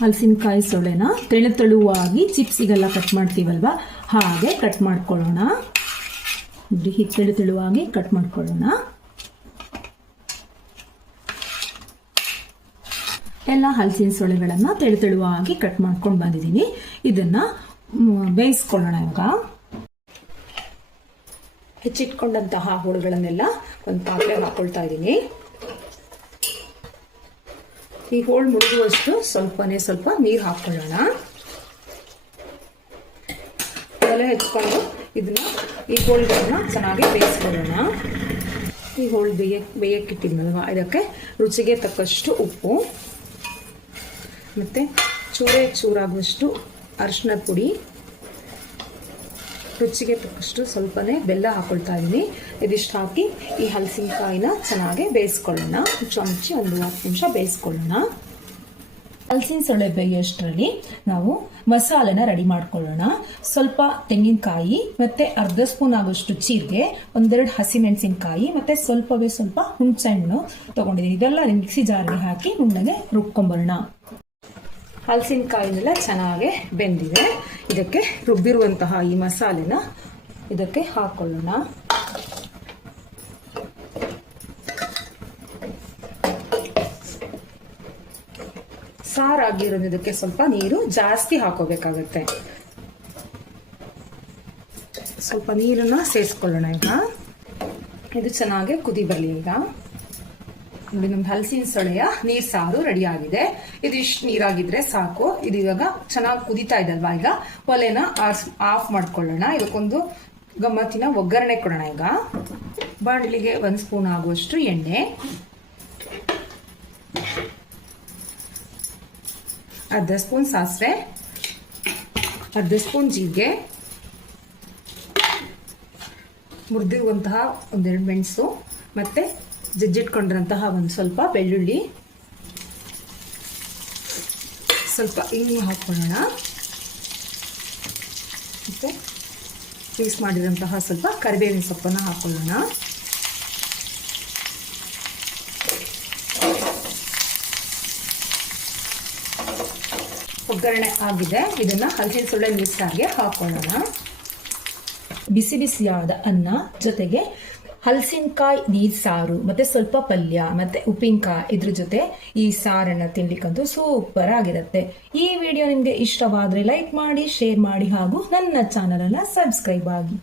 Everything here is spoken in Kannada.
ಹಲಸಿನಕಾಯಿ ಸೊಳೆನ ತೆಳುವಾಗಿ ಚಿಪ್ಸಿಗೆಲ್ಲ ಕಟ್ ಮಾಡ್ತೀವಲ್ವಾ ಹಾಗೆ ಕಟ್ ಮಾಡ್ಕೊಳ್ಳೋಣ. ತೆಳುವಾಗಿ ಕಟ್ ಮಾಡ್ಕೊಳ್ಳೋಣ. ಎಲ್ಲ ಹಲಸಿನ ಸೊಳೆಗಳನ್ನು ತೆಳುವಾಗಿ ಕಟ್ ಮಾಡ್ಕೊಂಡು ಬಂದಿದ್ದೀನಿ. ಇದನ್ನ ಬೇಯಿಸ್ಕೊಳ್ಳೋಣ. ಇವಾಗ ಹೆಚ್ಚಿಟ್ಕೊಂಡಂತಹ ಹೋಳುಗಳನ್ನೆಲ್ಲ ಒಂದು ಪಾತ್ರೆಗೆ ಹಾಕೊಳ್ತಾ ಇದ್ದೀನಿ. ಈ ಹೋಳು ಮುಳುಗುವಷ್ಟು ಸ್ವಲ್ಪ ನೀರು ಹಾಕೊಳ್ಳೋಣ. ಒಲೆ ಹೆಚ್ಕೊಂಡು ಈ ಹೋಳುಗಳನ್ನ ಚೆನ್ನಾಗಿ ಬೇಯಿಸ್ಕೊಳ್ಳೋಣ. ಈ ಹೋಳು ಬೇಯಕ್ಕಿಟ್ಟಿದ್ನಲ್ವ ಇದಕ್ಕೆ ರುಚಿಗೆ ತಕ್ಕಷ್ಟು ಉಪ್ಪು ಮತ್ತೆ ಚೂರಾಗುವಷ್ಟು ಅರಿಶಿಣದ ಪುಡಿ, ರುಚಿಗೆ ತಕ್ಕಷ್ಟು ಸ್ವಲ್ಪನೇ ಬೆಲ್ಲ ಹಾಕೊಳ್ತಾ ಇದ್ದೀನಿ. ಇದಿಷ್ಟು ಹಾಕಿ ಈ ಹಲಸಿನಕಾಯಿನ ಚೆನ್ನಾಗಿ ಬೇಯಿಸ್ಕೊಳ್ಳೋಣ. ಮುಚ್ಚಿ ಒಂದು 10 ನಿಮಿಷ ಬೇಯಿಸ್ಕೊಳ್ಳೋಣ. ಹಲಸಿನ ಸೊಳೆ ಬೇಯೋಷ್ಟರಲ್ಲಿ ನಾವು ಮಸಾಲೆನ ರೆಡಿ ಮಾಡ್ಕೊಳ್ಳೋಣ. ಸ್ವಲ್ಪ ತೆಂಗಿನಕಾಯಿ ಮತ್ತೆ ಅರ್ಧ ಸ್ಪೂನ್ ಆಗೋಷ್ಟು ಜೀರಿಗೆ, 1-2 ಹಸಿಮೆಣಸಿನಕಾಯಿ ಮತ್ತೆ ಸ್ವಲ್ಪ ಹುಣಸೆ ಹಣ್ಣು ತಗೊಂಡಿದ್ದೀನಿ. ಇದೆಲ್ಲ ಮಿಕ್ಸಿ ಜಾರ್ಗೆ ಹಾಕಿ ನುಣ್ಣಗೆ ರುಬ್ಕೊಂಬರೋಣ. ಹಲಸಿನಕಾಯಿನೆಲ್ಲ ಚೆನ್ನಾಗಿ ಬೆಂದಿದೆ. ಇದಕ್ಕೆ ರುಬ್ಬಿರುವಂತಹ ಈ ಮಸಾಲೆನ ಇದಕ್ಕೆ ಹಾಕೊಳ್ಳೋಣ. ಸಾರಾಗಿರೋದಕ್ಕೆ ಸ್ವಲ್ಪ ನೀರು ಜಾಸ್ತಿ ಹಾಕೋಬೇಕಾಗತ್ತೆ. ಸ್ವಲ್ಪ ನೀರನ್ನ ಸೇರಿಸ್ಕೊಳ್ಳೋಣ. ಈಗ ಇದು ಚೆನ್ನಾಗಿ ಕುದಿ ಬರಲಿ. ಈಗ ನೋಡಿ, ನಮ್ದು ಹಲಸಿನ ಸೊಳೆಯ ನೀರ್ ಸಾರು ರೆಡಿ ಆಗಿದೆ. ಇದು ಇಷ್ಟು ನೀರಾಗಿದ್ರೆ ಸಾಕು. ಇದು ಇವಾಗ ಚೆನ್ನಾಗಿ ಕುದಿತಾ ಇದಲ್ವಾ, ಈಗ ಒಲೆನ ಆಫ್ ಮಾಡ್ಕೊಳ್ಳೋಣ. ಇದಕ್ಕೊಂದು ಗಮ್ಮತ್ತಿನ ಒಗ್ಗರಣೆ ಕೊಡೋಣ. ಈಗ ಬಾಣಲಿಗೆ 1 ಸ್ಪೂನ್ ಆಗುವಷ್ಟು ಎಣ್ಣೆ, ಅರ್ಧ ಸ್ಪೂನ್ ಸಾಸಿವೆ, ಅರ್ಧ ಸ್ಪೂನ್ ಜೀರಿಗೆ, ಮುರಿದಿರುವಂತಹ 1-2 ಮೆಣಸು ಮತ್ತೆ ಜಜ್ಜಿಟ್ಕೊಂಡಿರಂತಹ ಒಂದು ಸ್ವಲ್ಪ ಬೆಳ್ಳುಳ್ಳಿ, ಸ್ವಲ್ಪ ಇಂಗು ಹಾಕೊಳ್ಳೋಣ. ಮತ್ತೆ ಪೀಸ್ ಮಾಡಿದಂತಹ ಸ್ವಲ್ಪ ಕರಿಬೇವಿನ ಸೊಪ್ಪನ್ನು ಹಾಕೊಳ್ಳೋಣ. ಒಗ್ಗರಣೆ ಆಗಿದೆ. ಇದನ್ನ ಹಲಸಿನ ಸೊಳ್ಳೆ ನೀರ್ ಸಾರಿಗೆ ಹಾಕೊಳ್ಳೋಣ. ಬಿಸಿಯಾದ ಅನ್ನ ಜೊತೆಗೆ ಹಲಸಿನಕಾಯಿ ನೀರ್ ಸಾರು ಮತ್ತೆ ಸ್ವಲ್ಪ ಪಲ್ಯ ಮತ್ತೆ ಉಪ್ಪಿನಕಾಯಿ ಇದ್ರ ಜೊತೆ ಈ ಸಾರನ್ನ ತಿನ್ಲಿಕ್ಕಂತೂ ಸೂಪರ್ ಆಗಿರುತ್ತೆ. ಈ ವಿಡಿಯೋ ನಿಮ್ಗೆ ಇಷ್ಟವಾದ್ರೆ ಲೈಕ್ ಮಾಡಿ, ಶೇರ್ ಮಾಡಿ ಹಾಗೂ ನನ್ನ ಚಾನಲ್ ಅನ್ನ ಸಬ್ಸ್ಕ್ರೈಬ್ ಆಗಿ.